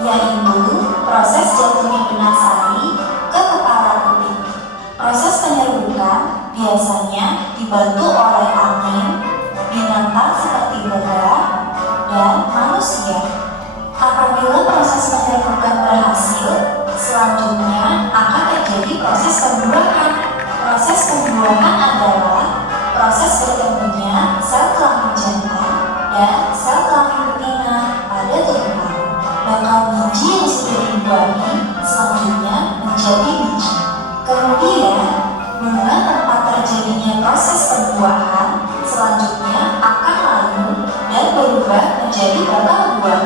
yaitu proses jatuhnya benang sari ke kepala kuping. Proses penyerbukan biasanya dibantu oleh angin, binatang seperti berak, dan manusia. Apabila proses penyerbukan berhasil, selanjutnya akan terjadi proses pembuahan. Proses pembuahan adalah proses bertemunya sel kelamin jantan dan sel kelamin betina pada tumbuhan. Bakal biji yang sudah dibuahi selanjutnya menjadi biji. Kemudian, bunga tempat terjadinya proses pembuahan selanjutnya akan layu dan berubah menjadi bakal buah.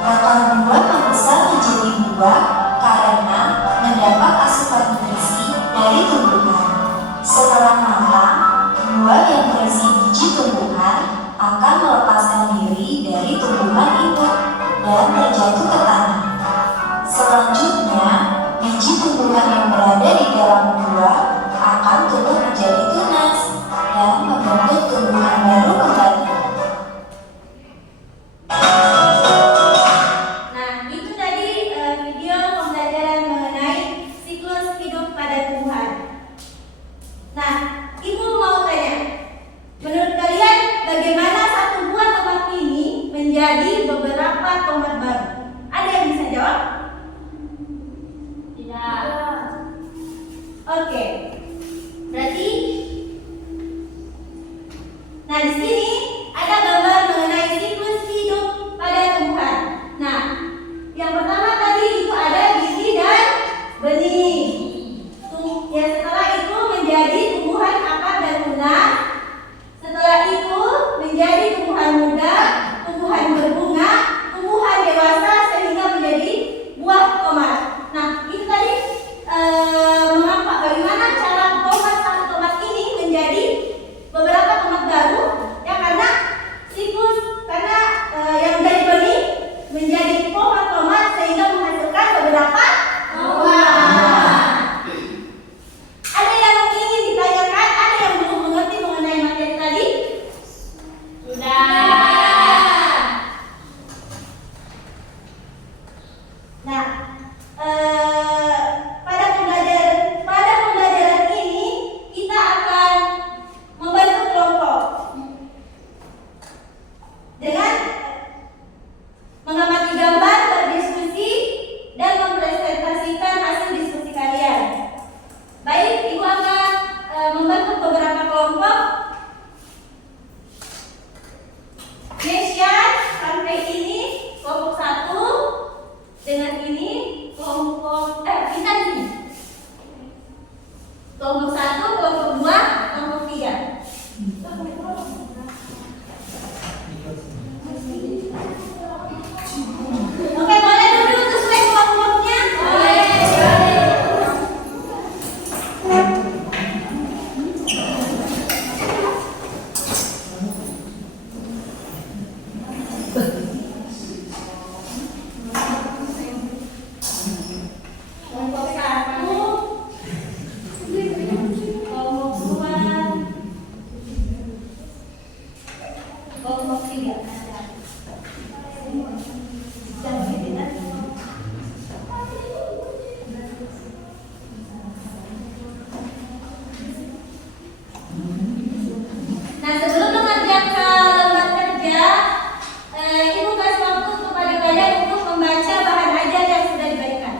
Bakal buah membesar menjadi buah karena mendapat asupan nutrisi dari tumbuhan. Setelah matang, buah yang berisi biji tumbuhan akan melepaskan diri dari tumbuhan itu dan terjatuh ke tanah. Selanjutnya, biji tumbuhan yang berada di dalam buah akan tumbuh menjadi tunas dan membentuk tumbuhan baru kembali. Nah, itu tadi video pembelajaran mengenai siklus hidup pada tumbuhan. Nah, Ibu mau tanya, menurut kalian bagaimana satu buah tomat ini menjadi beberapa tomat baru? Ada yang bisa jawab? Tidak. Oke. Berarti nah di sini ada gambar mengenai siklus hidup pada tumbuhan. Nah, yang pertama tadi itu ada biji dan benih. Ya, setelah itu menjadi tumbuhan akar dan tunas. Setelah itu menjadi tumbuhan muda, tumbuhan berbunga, tumbuhan dewasa sehingga menjadi buah tomat. Nah, itu tadi bagaimana cara satu tomat ini menjadi beberapa tomat baru? Ya, karena siklus, karena yang dari benih menjadi pohon tomat sehingga menghasilkan beberapa buah. Ada yang ingin ditanyakan? Ada yang belum mengerti mengenai materi tadi? Sudah. Nah, pada pembelajaran ini kita akan membentuk kelompok dengan mengamati gambar, berdiskusi, dan mempresentasikan hasil diskusi kalian. Baik, Ibu akan membentuk beberapa kelompok. Nesya sampai ini kelompok 1, dengan ini kelompok kita ini. Kelompok 1, kelompok 2, kelompok 3. Oke, boleh dulu sesuai kelompoknya? Boleh. Kelompok 1, kelompok 2, kelompok 3. Nah, sebelum mengerjakan lembar kerja, Ibu kasih waktu kepada kalian untuk membaca bahan ajar yang sudah diberikan.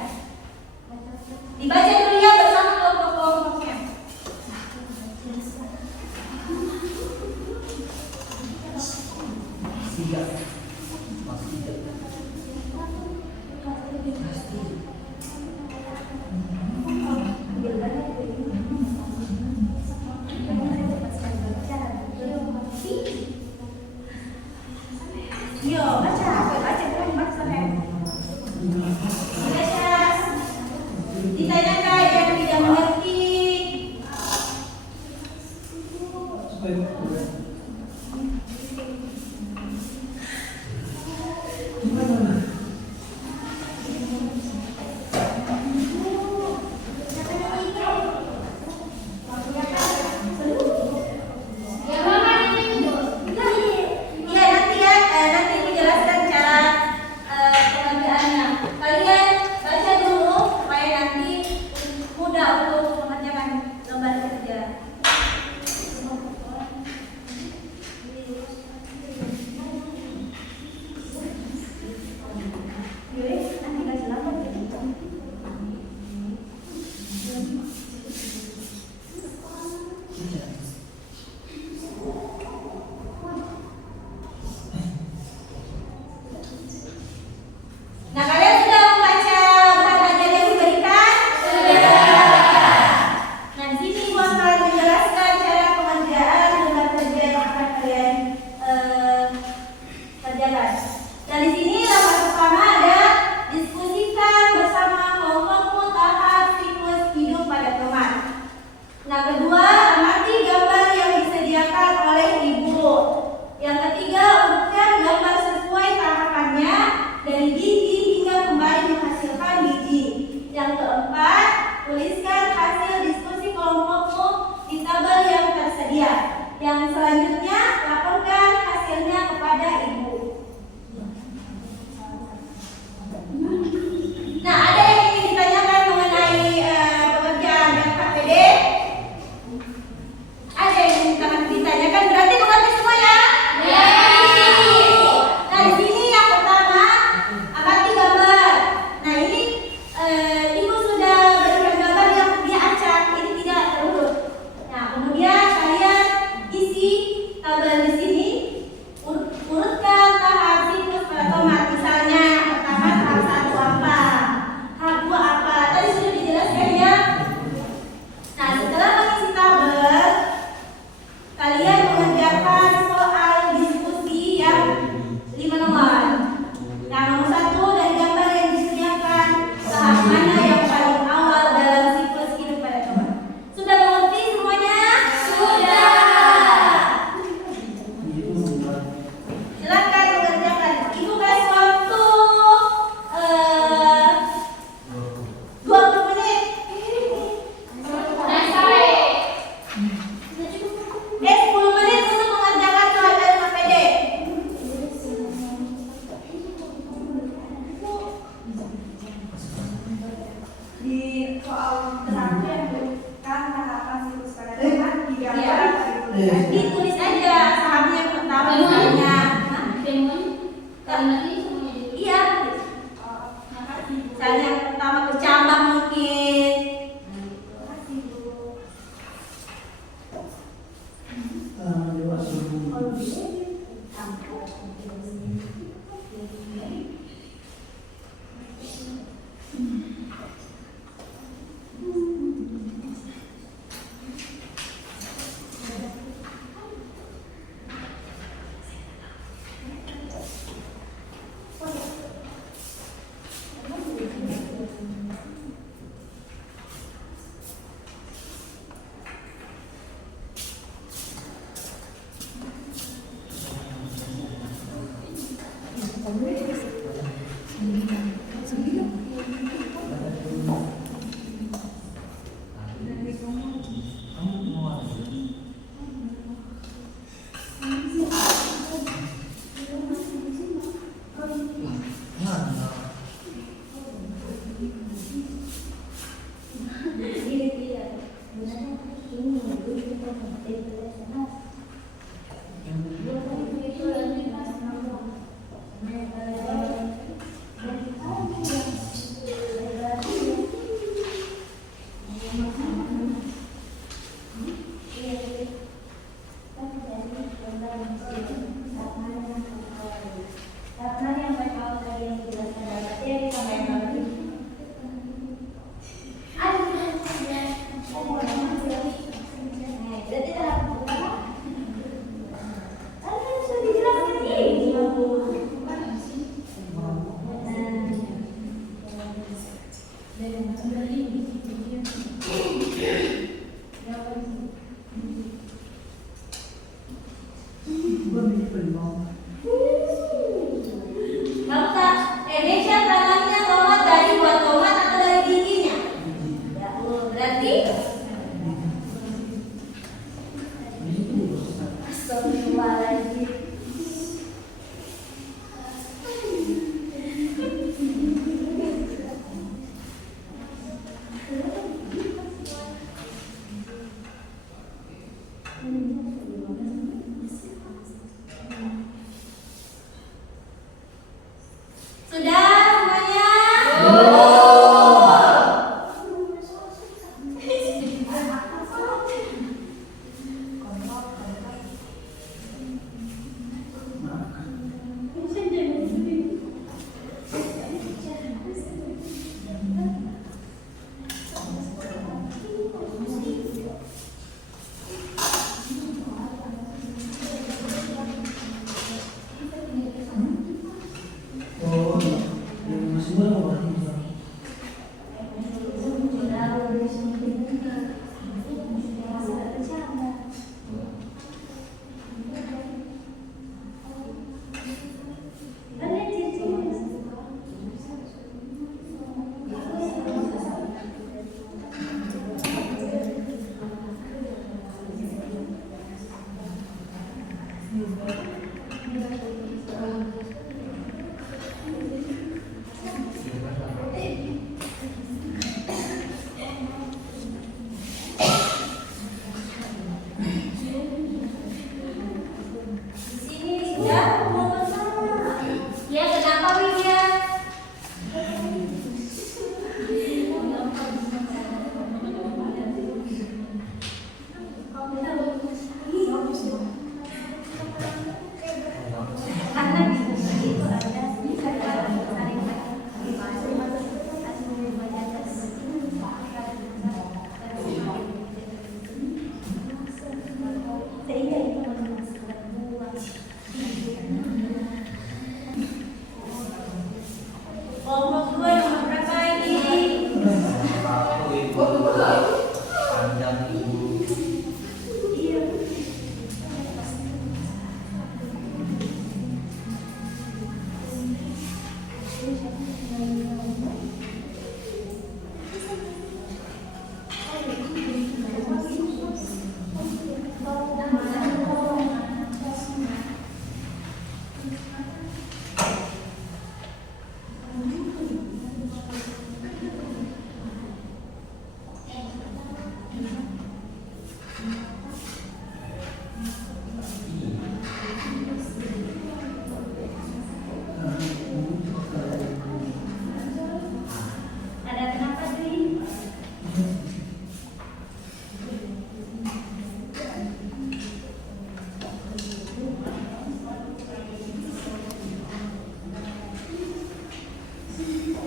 Dibaca dulu ya bersama kelompok-kelompoknya. Yo, baca dulu, baca. Baca. Ditanyakan yang tidak mengerti. Iya, nanti Ibu jelaskan cara pengerjaannya. Ditulis aja sahamnya yang pertama misalnya. Hah? Kalimat ini semuanya ditulis. Iya. Misalnya yang pertama ke cabang mungkin.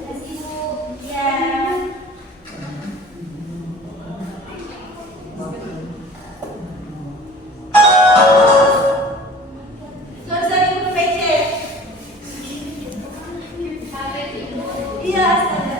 kasih Bu. Ya. Sorry Bu PC. Iya, astaga.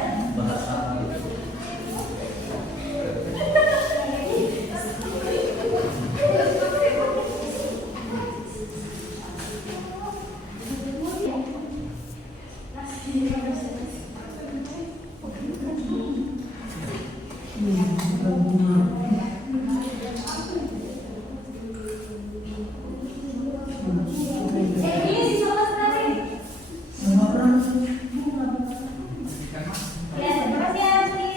Ini sih sama sekali. Ya, terima kasih ya, Asri.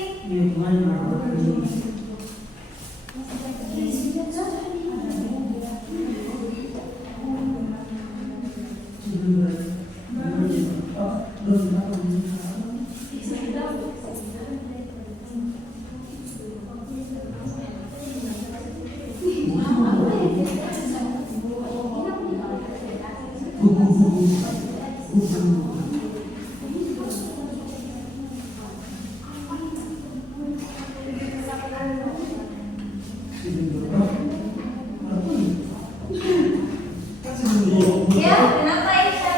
Ya, kenapa Aisyah?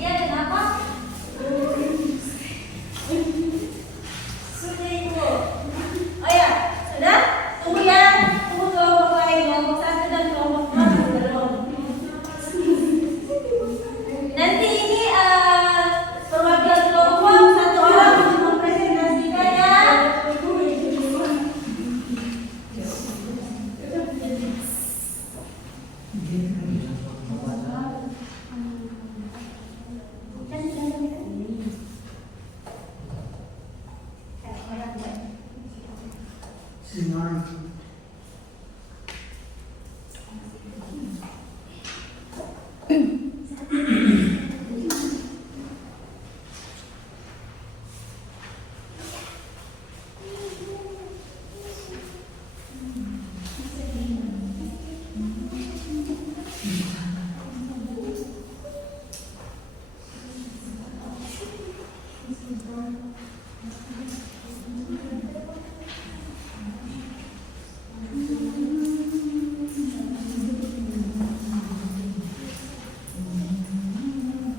Iya, kenapa? Sudah Ibu. Oh ya, sudah? Tunggu ya. Tunggu kelompok lain, kelompok 1 dan kelompok 2 belum. Nanti ini perwakilan kelompok 1 orang untuk mempresentasikan ya.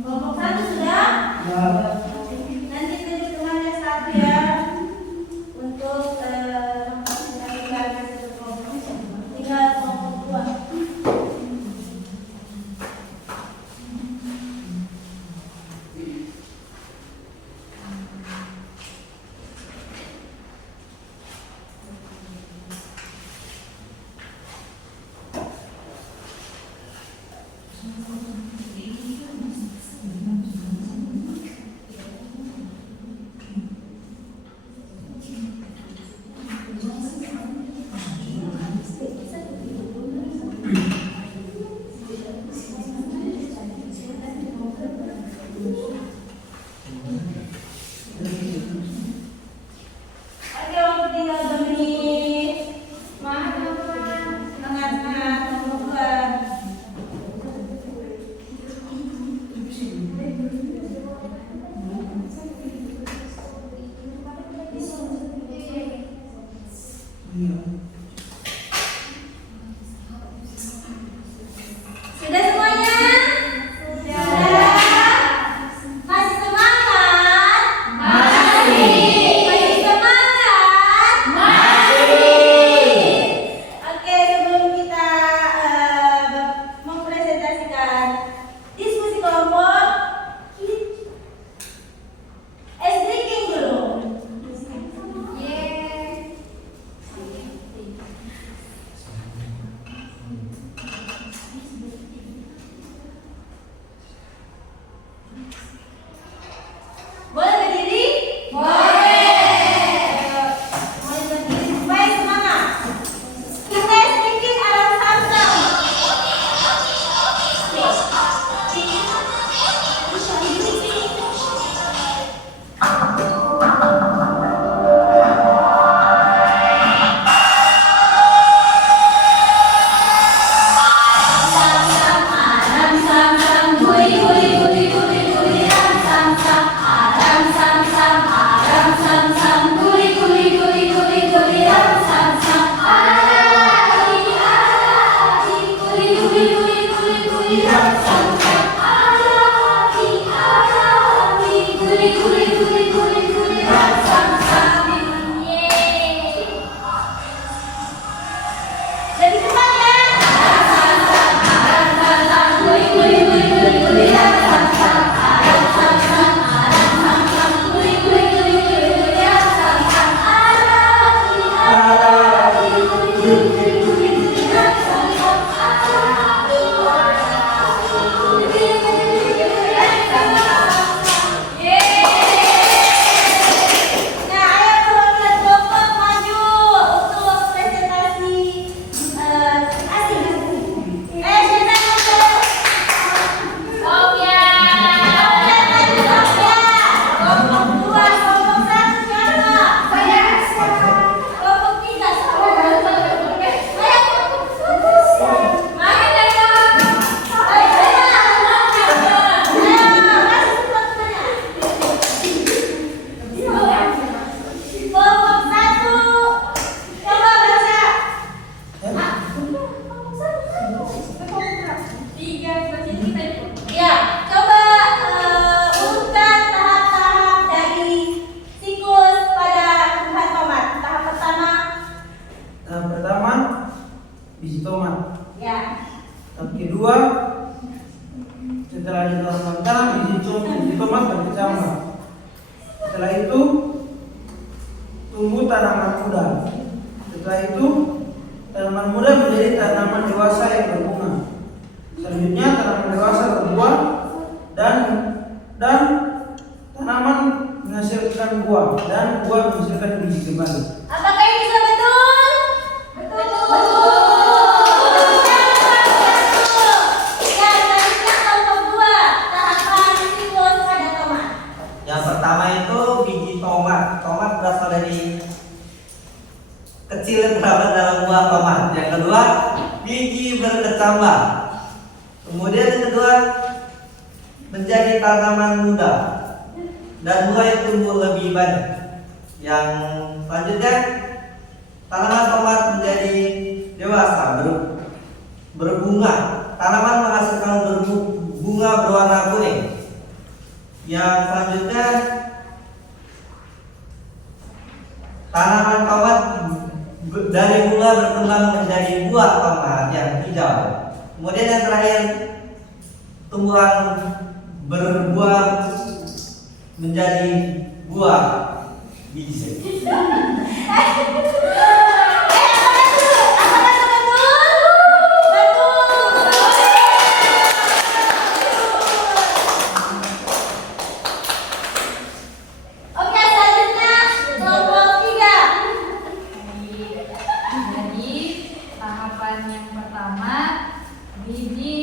Kelompok 1 sudah? Nanti tunjuk temannya 1 ya. Untuk melakukan satu kelompok. Tinggal kelompok 2. Oke, waktu tinggal 2 menit. Semangat, kelompok 2. Sudah semuanya? Sudah. Masih semangat? Masih semangat? Oke, sebelum kita mempresentasikan diskusi kelompok, ice drinking dulu. Setelah itu tumbuh tanaman muda. Setelah itu tanaman muda menjadi tanaman dewasa yang berbunga. Selanjutnya tanaman dewasa berbuah dan tanaman menghasilkan buah dan buah menghasilkan biji kembali. Apakah ini sudah betul? Betul. Ya, selanjutnya kelompok 2, tahapan siklus pada tomat. Yang pertama itu biji tomat. Tomat berasal dari kecil terdapat dalam buah tomat. Yang kedua, biji berkecambah. Kemudian yang kedua, menjadi tanaman muda dan buah yang tumbuh lebih banyak. Yang selanjutnya, tanaman tomat menjadi dewasa, berbunga. Tanaman menghasilkan bunga berwarna kuning. Yang selanjutnya, tanaman tomat dari bunga berkembang menjadi buah tomat yang hijau. Kemudian yang terakhir, tumbuhan berbuah menjadi buah biji. Oke, selanjutnya kelompok 3. Jadi tahapan yang pertama biji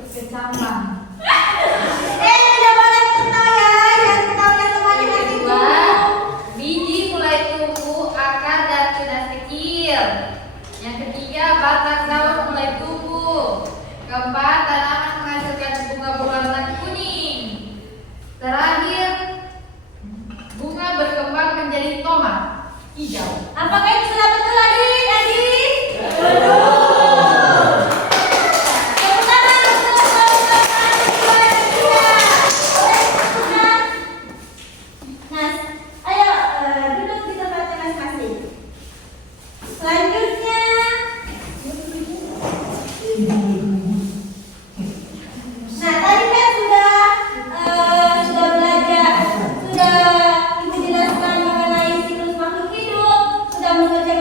berkecambah. Tidak boleh ketawa ya, jangan ketawa semuanya nanti Kedua, dulu. biji mulai tumbuh akar dan sudah kecil. Yang ketiga, batang daun mulai tumbuh. Keempat, tanaman menghasilkan bunga berwarna kuning. Terakhir, bunga berkembang menjadi tomat hijau. Apakah ini sudah betul adik? Adik? Tepuk tangan untuk kelompok 1, 2, dan 3. Boleh tepuk tangan. Nah, ayo duduk di tempatnya masing-masing. Selanjutnya, nah tadi kan sudah belajar, sudah ibu jelaskan mengenai siklus makhluk hidup, sudah mengerjakan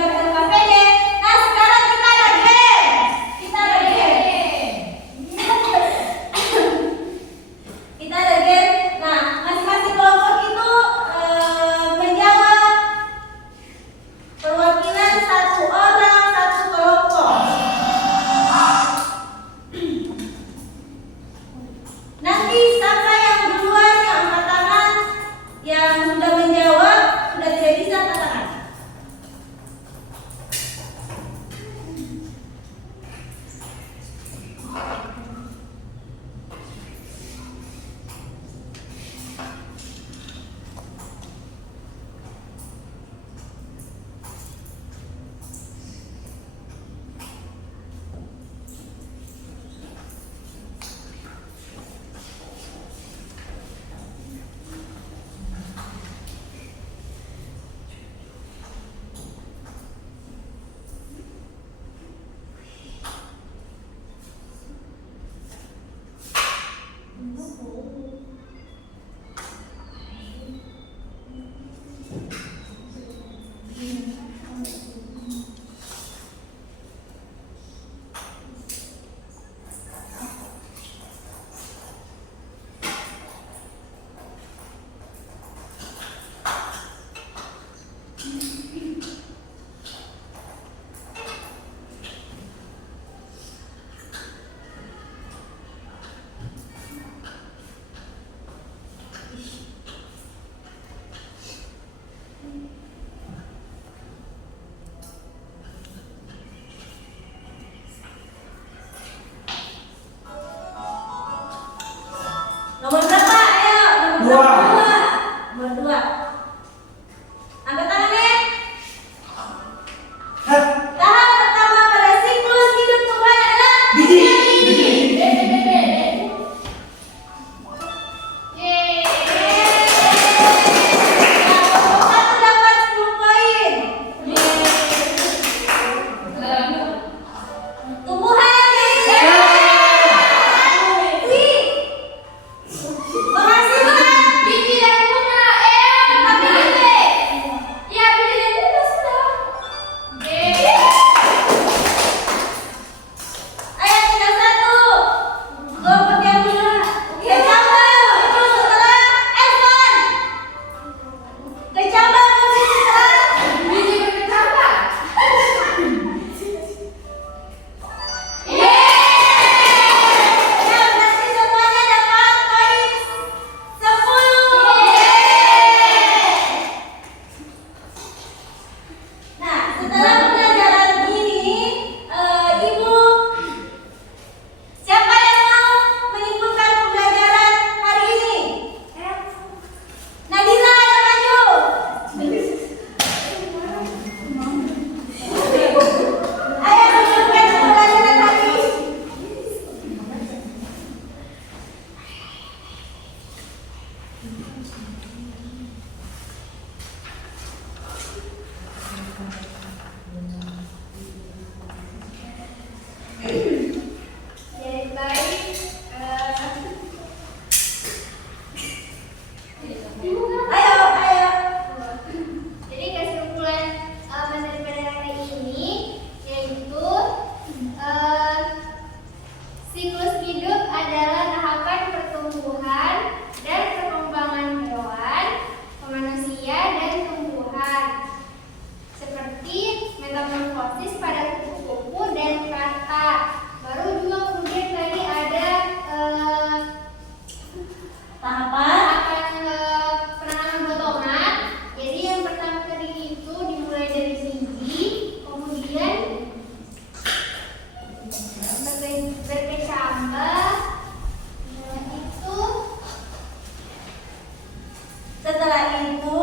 Setelah itu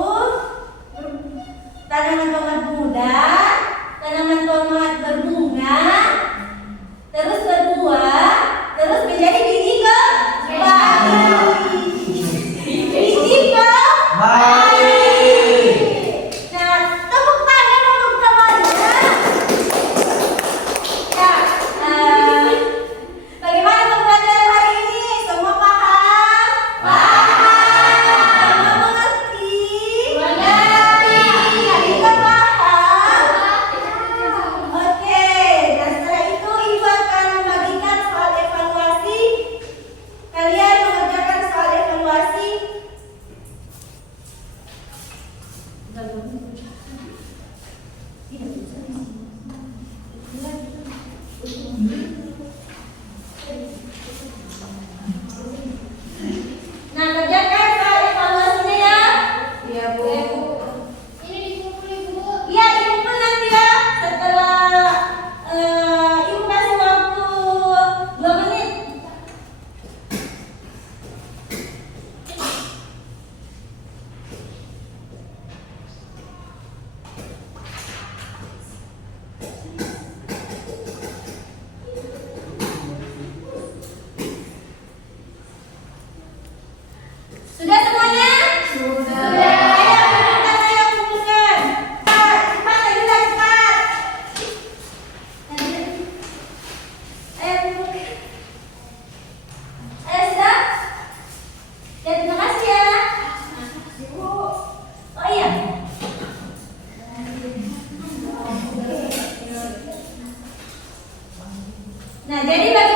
tanaman tomat muda, tanaman tomat berbunga, terus berbuah, terus menjadi biji kembali. Biji kembali. Nah, tepuk tangan untuk temannya. Ya, bagaimana pembelajaran hari ini? Semua paham? Paham. Semua mengerti? Mengerti. Kita paham? Oke, nah setelah itu Ibu akan membagikan soal evaluasi. Kalian mengerjakan soal evaluasi. Nah, kerjakan soal evaluasinya ya. Iya, Bu. Ini dikumpulin Bu. Iya, dikumpul nanti ya. Setelah Ibu kasih waktu 2 menit. Sudah semuanya? Sudah. Ayo kumpulkan. Cepat, cepat. Ayo kumpulkan. Ayo sudah? Ya, terima kasih ya. Oh iya. Nah, jadi bagi